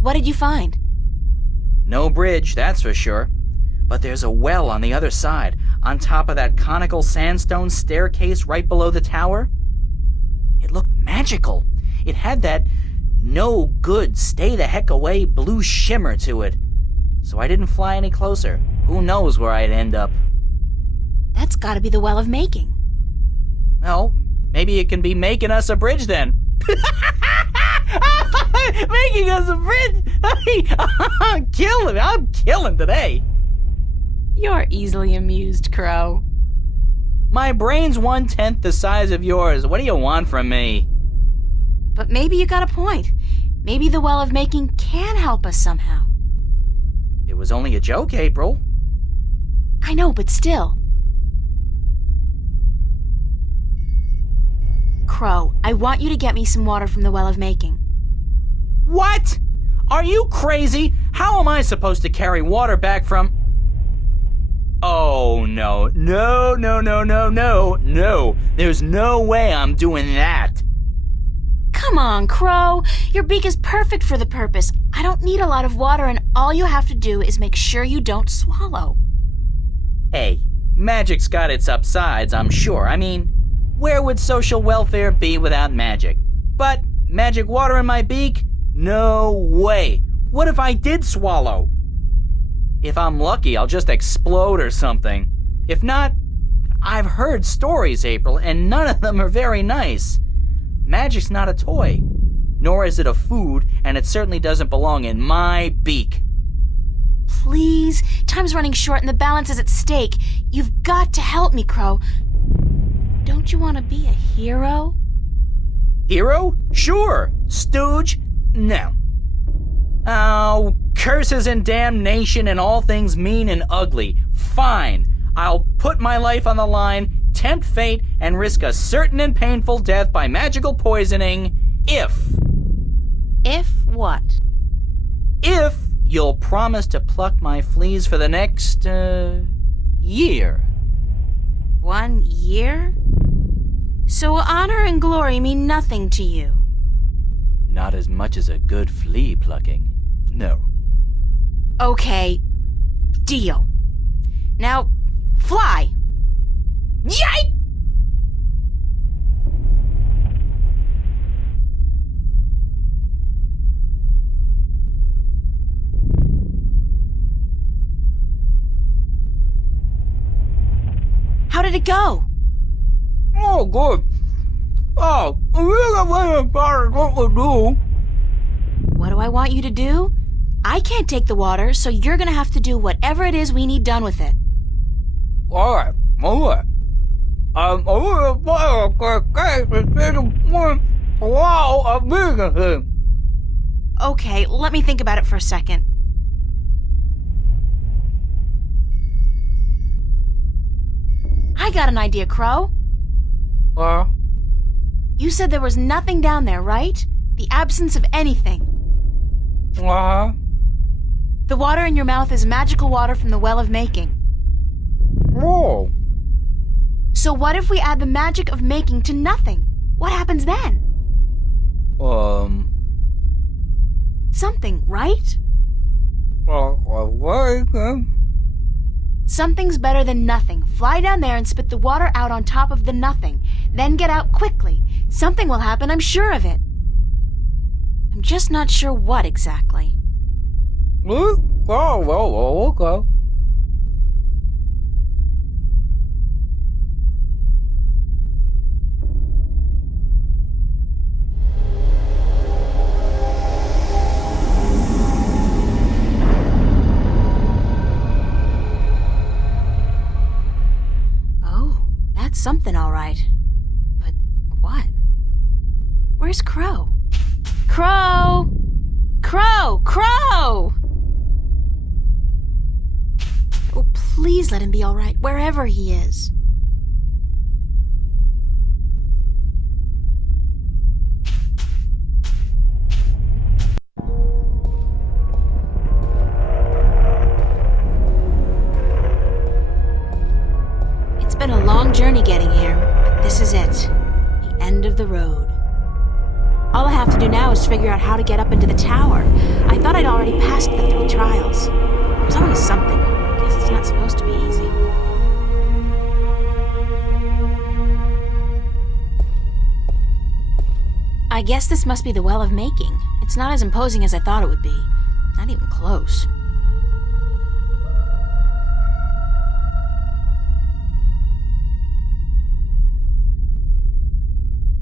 What did you find? No bridge, that's for sure. But there's a well on the other side, on top of that conical sandstone staircase right below the tower. It looked magical. It had that no good, stay the heck away blue shimmer to it. So I didn't fly any closer. Who knows where I'd end up? That's gotta be the Well of Making. Well, maybe it can be making us a bridge then. Making us a bridge? I'm killing today. You're easily amused, Crow. My brain's 1/10 the size of yours. What do you want from me? But maybe you got a point. Maybe the Well of Making can help us somehow. It was only a joke, April. I know, but still. Crow, I want you to get me some water from the Well of Making. What? Are you crazy? How am I supposed to carry water back from... Oh, no. No. There's no way I'm doing that. Come on, Crow. Your beak is perfect for the purpose. I don't need a lot of water, and all you have to do is make sure you don't swallow. Hey, magic's got its upsides, I'm sure. I mean, where would social welfare be without magic? But magic water in my beak? No way. What if I did swallow? If I'm lucky, I'll just explode or something. If not, I've heard stories, April, and none of them are very nice. Magic's not a toy, nor is it a food, and it certainly doesn't belong in my beak. Please, time's running short and the balance is at stake. You've got to help me, Crow. Don't you want to be a hero? Hero? Sure. Stooge? No. Oh, curses and damnation and all things mean and ugly. Fine. I'll put my life on the line, tempt fate, and risk a certain and painful death by magical poisoning if... If what? If you'll promise to pluck my fleas for the next, year. 1 year? So honor and glory mean nothing to you? Not as much as a good flea plucking. No. Okay, deal. Now, fly! Yike! How did it go? Oh, good. Oh, what we do. What do I want you to do? I can't take the water, so you're gonna have to do whatever it is we need done with it. All right. Okay, let me think about it for a second. I got an idea, Crow. You said there was nothing down there, right? The absence of anything. The water in your mouth is magical water from the Well of Making. Whoa. So what if we add the magic of making to nothing? What happens then? Something, right? Something's better than nothing. Fly down there and spit the water out on top of the nothing. Then get out quickly. Something will happen, I'm sure of it. I'm just not sure what exactly. Okay. Oh, that's something all right. But what? Where's Crow? Crow! Crow! Crow! Oh, please let him be all right, wherever he is. It's been a long journey getting here, but this is it. The end of the road. All I have to do now is figure out how to get up into the tower. I thought I'd already passed the 3 trials. There's always something. Guess it's not supposed to be easy. I guess this must be the Well of Making. It's not as imposing as I thought it would be. Not even close.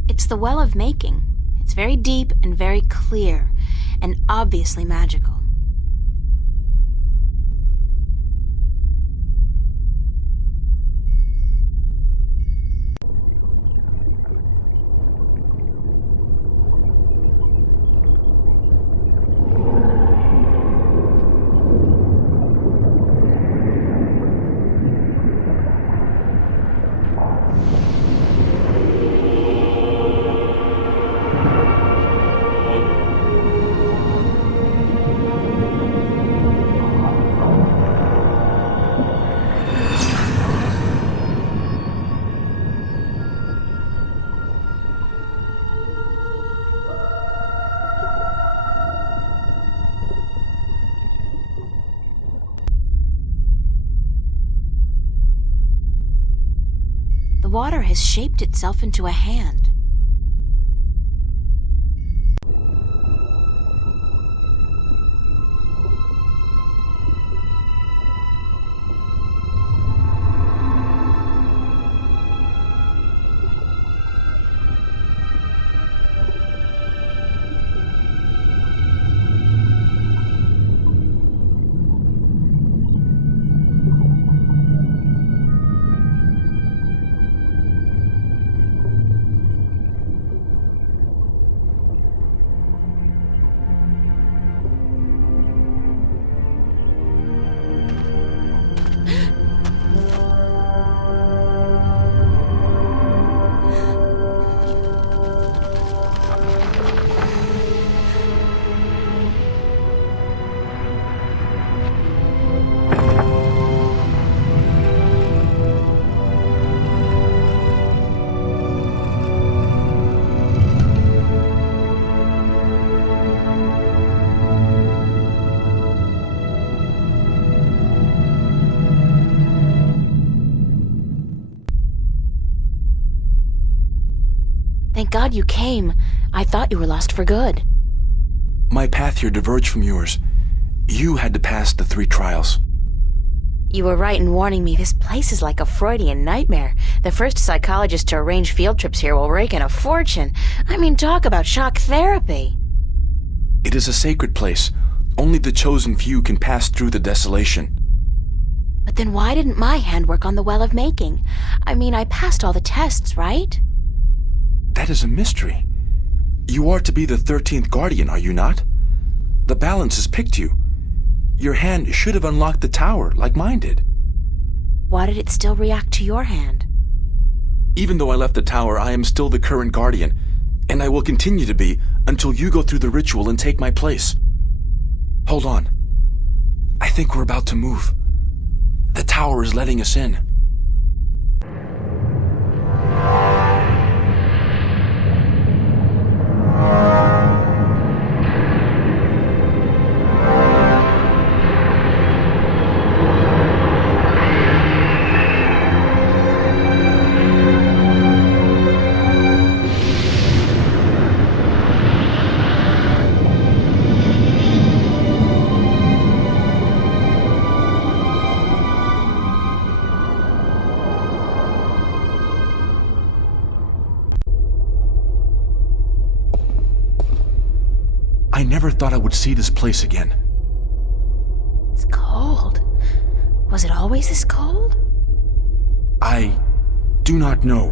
It's the Well of Making. It's very deep and very clear, and obviously magical. The water has shaped itself into a hand. Thank God you came. I thought you were lost for good. My path here diverged from yours. You had to pass the 3 trials. You were right in warning me. This place is like a Freudian nightmare. The first psychologist to arrange field trips here will rake in a fortune. I mean, talk about shock therapy. It is a sacred place. Only the chosen few can pass through the desolation. But then why didn't my hand work on the Well of Making? I mean, I passed all the tests, right? That is a mystery. You are to be the 13th Guardian, are you not? The balance has picked you. Your hand should have unlocked the tower, like mine did. Why did it still react to your hand? Even though I left the tower, I am still the current Guardian, and I will continue to be until you go through the ritual and take my place. Hold on. I think we're about to move. The tower is letting us in. I never thought I would see this place again. It's cold. Was it always this cold? I do not know.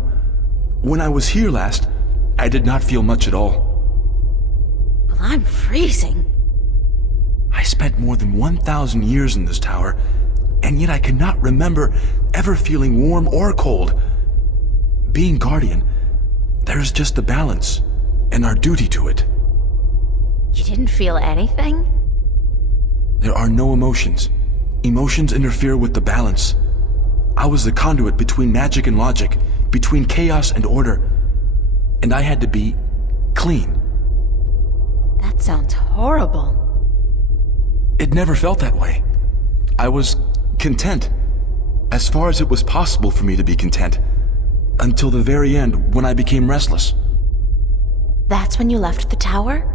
When I was here last, I did not feel much at all. Well, I'm freezing. I spent more than 1,000 years in this tower, and yet I cannot remember ever feeling warm or cold. Being Guardian, there is just a balance, and our duty to it. You didn't feel anything? There are no emotions. Emotions interfere with the balance. I was the conduit between magic and logic, between chaos and order, and I had to be clean. That sounds horrible. It never felt that way. I was content, as far as it was possible for me to be content, until the very end when I became restless. That's when you left the tower?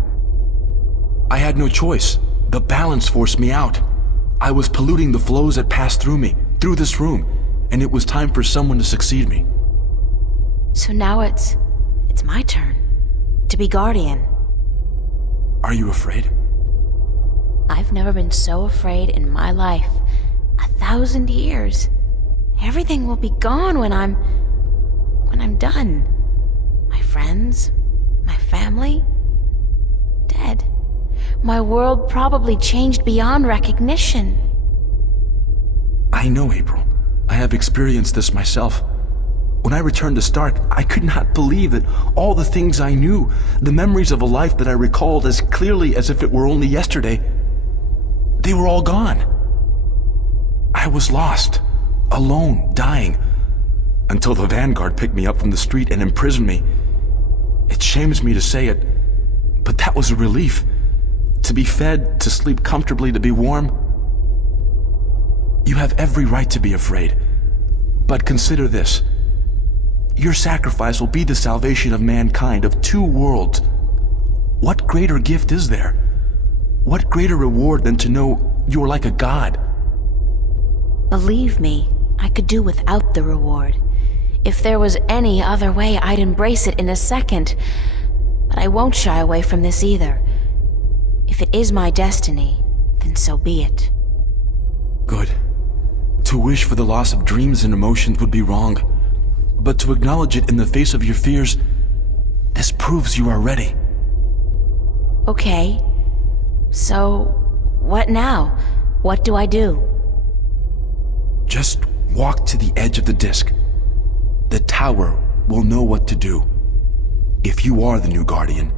I had no choice. The balance forced me out. I was polluting the flows that passed through me, through this room, and it was time for someone to succeed me. So now it's my turn to be guardian. Are you afraid? I've never been so afraid in my life. 1,000 years. Everything will be gone when I'm done. My friends, my family, dead. My world probably changed beyond recognition. I know, April. I have experienced this myself. When I returned to Stark, I could not believe that all the things I knew, the memories of a life that I recalled as clearly as if it were only yesterday, they were all gone. I was lost, alone, dying, until the Vanguard picked me up from the street and imprisoned me. It shames me to say it, but that was a relief. To be fed, to sleep comfortably, to be warm. You have every right to be afraid, but consider this. Your sacrifice will be the salvation of mankind, of 2 worlds. What greater gift is there? What greater reward than to know you are like a god? Believe me, I could do without the reward. If there was any other way, I'd embrace it in a second. But I won't shy away from this either. If it is my destiny, then so be it. Good. To wish for the loss of dreams and emotions would be wrong. But to acknowledge it in the face of your fears, this proves you are ready. Okay. So, what now? What do I do? Just walk to the edge of the disc. The tower will know what to do. If you are the new guardian,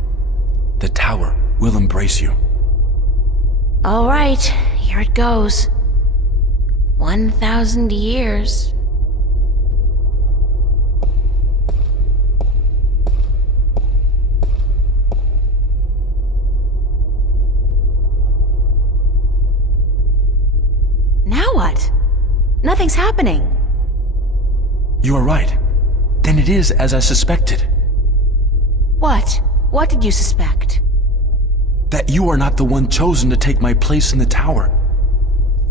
the tower will embrace you. All right, here it goes. 1,000 years. Now what? Nothing's happening. You are right. Then it is as I suspected. What? What did you suspect? That you are not the one chosen to take my place in the tower.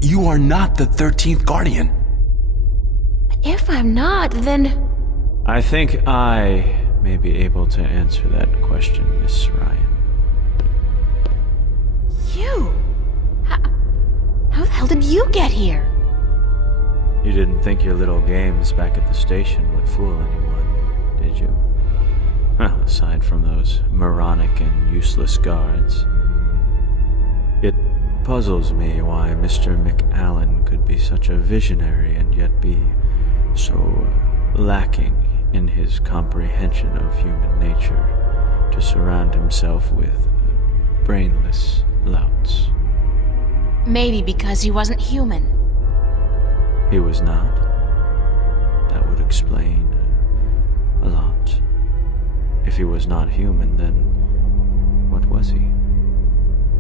You are not the 13th Guardian. If I'm not, then... I think I may be able to answer that question, Miss Ryan. You? How the hell did you get here? You didn't think your little games back at the station would fool anyone, did you? Aside from those moronic and useless guards. It puzzles me why Mr. McAllen could be such a visionary and yet be so lacking in his comprehension of human nature to surround himself with brainless louts. Maybe because he wasn't human. He was not. That would explain a lot. If he was not human, then what was he?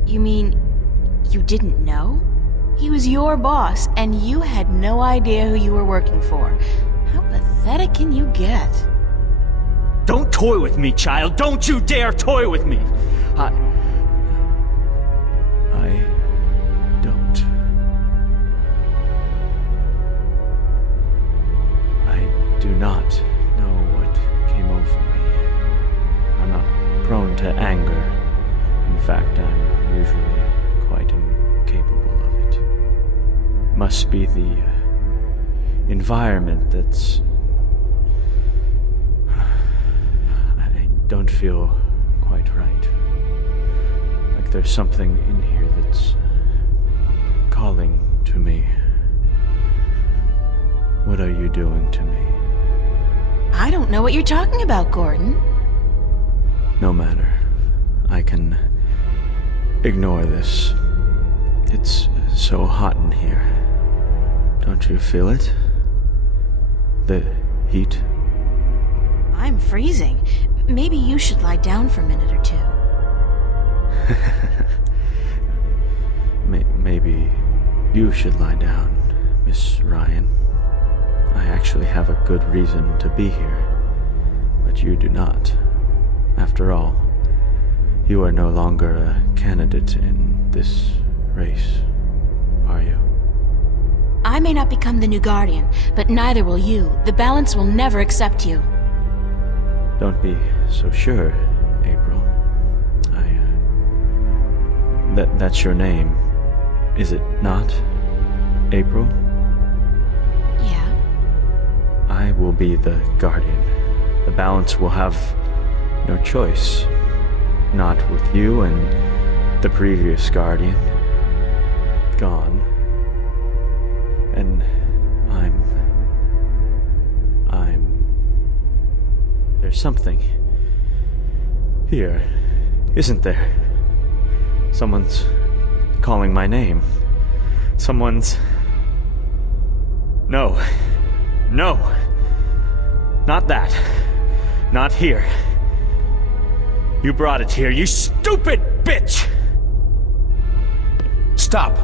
You mean you didn't know? He was your boss, and you had no idea who you were working for. How pathetic can you get? Don't toy with me, child! Don't you dare toy with me! I don't. I do not know what came over me. I'm not prone to anger. In fact, I'm usually quite incapable of it. Must be the environment that's... I don't feel quite right. Like there's something in here that's calling to me. What are you doing to me? I don't know what you're talking about, Gordon. No matter. I can ignore this. It's so hot in here. Don't you feel it? The heat? I'm freezing. Maybe you should lie down for a minute or two. Maybe you should lie down, Miss Ryan. I actually have a good reason to be here, but you do not. After all, you are no longer a candidate in this race, are you? I may not become the new Guardian, but neither will you. The balance will never accept you. Don't be so sure, April. That's your name, is it not, April? Yeah? I will be the Guardian. The balance will have no choice. Not with you and the previous Guardian gone. And there's something here, isn't there? Someone's calling my name. Someone's... No. Not that. Not here. You brought it here, you stupid bitch! Stop!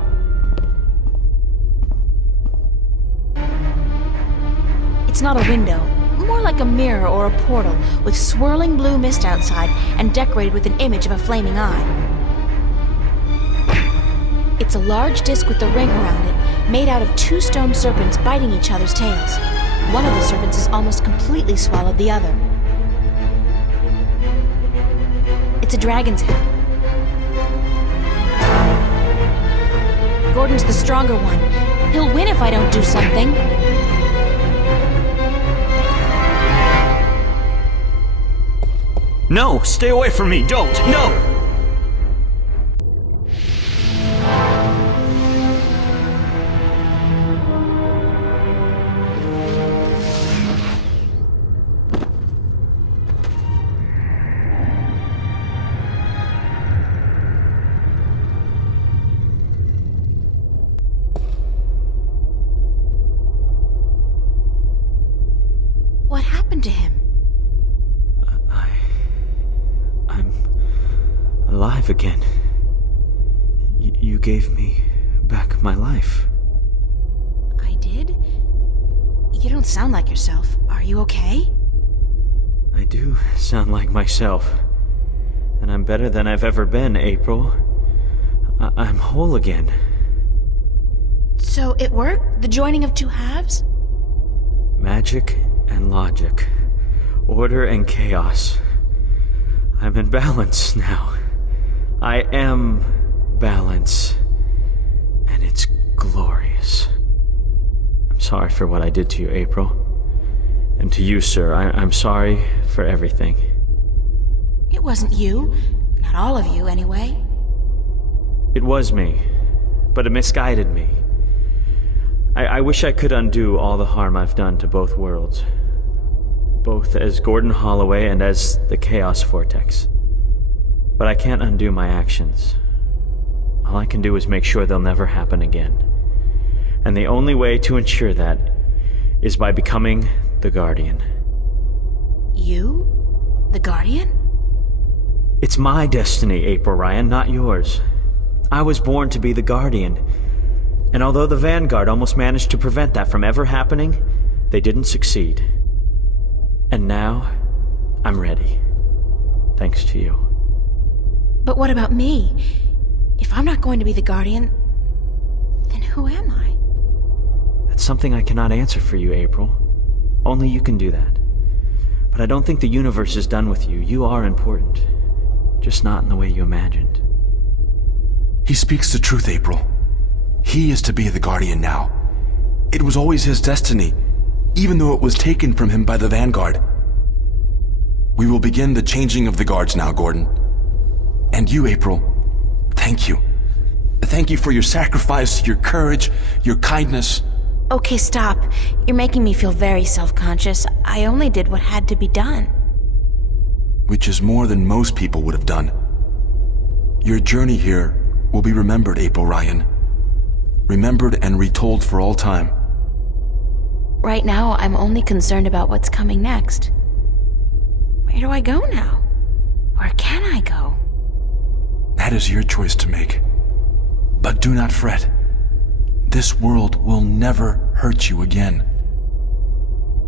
It's not a window. More like a mirror or a portal, with swirling blue mist outside and decorated with an image of a flaming eye. It's a large disc with a ring around it, made out of two stone serpents biting each other's tails. One of the serpents has almost completely swallowed the other. It's a dragon's head. Gordon's the stronger one. He'll win if I don't do something. No, stay away from me, don't, no! What happened to him? I'm alive again. You gave me back my life. I did? You don't sound like yourself. Are you okay? I do sound like myself. And I'm better than I've ever been, April. I'm whole again. So it worked? The joining of two halves? Magic and logic. Order and chaos. I'm in balance now. I am balance. And it's glorious. I'm sorry for what I did to you, April. And to you, sir, I'm sorry for everything. It wasn't you. Not all of you, anyway. It was me, but it misguided me. I wish I could undo all the harm I've done to both worlds. Both as Gordon Holloway and as the Chaos Vortex. But I can't undo my actions. All I can do is make sure they'll never happen again. And the only way to ensure that is by becoming the Guardian. You? The Guardian? It's my destiny, April Ryan, not yours. I was born to be the Guardian. And although the Vanguard almost managed to prevent that from ever happening, they didn't succeed. And now, I'm ready. Thanks to you. But what about me? If I'm not going to be the Guardian, then who am I? That's something I cannot answer for you, April. Only you can do that. But I don't think the universe is done with you. You are important. Just not in the way you imagined. He speaks the truth, April. He is to be the Guardian now. It was always his destiny, even though it was taken from him by the Vanguard. We will begin the changing of the guards now, Gordon. And you, April, thank you. Thank you for your sacrifice, your courage, your kindness. Okay, stop. You're making me feel very self-conscious. I only did what had to be done. Which is more than most people would have done. Your journey here will be remembered, April Ryan. Remembered and retold for all time. Right now, I'm only concerned about what's coming next. Where do I go now? Where can I go? That is your choice to make. But do not fret. This world will never hurt you again.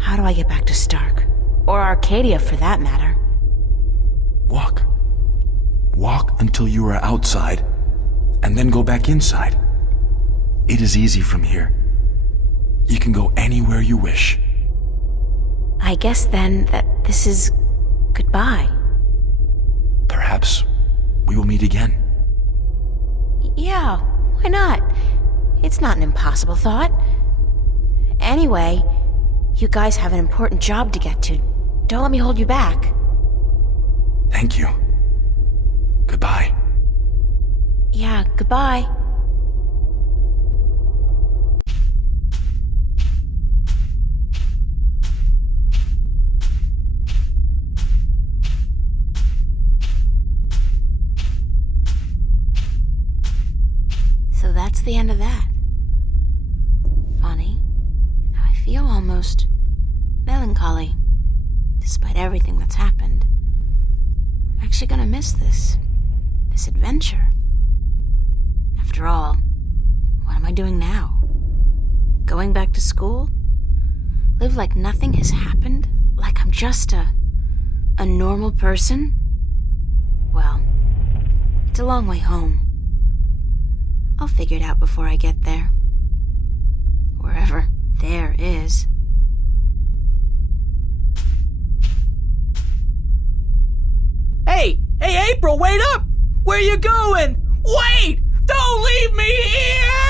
How do I get back to Stark? Or Arcadia, for that matter? Walk. Walk until you are outside, and then go back inside. It is easy from here. You can go anywhere you wish. I guess then that this is goodbye. Perhaps we will meet again. Yeah, why not? It's not an impossible thought. Anyway, you guys have an important job to get to. Don't let me hold you back. Thank you. Goodbye. Yeah, goodbye. So that's the end of that. Funny. I feel almost melancholy, despite everything that's happened. I'm actually gonna miss this adventure. After all, what am I doing now? Going back to school? Live like nothing has happened? Like I'm just a normal person? Well, it's a long way home. I'll figure it out before I get there. Wherever there is. Hey, April, wait up! Where you going? Wait! Don't leave me here!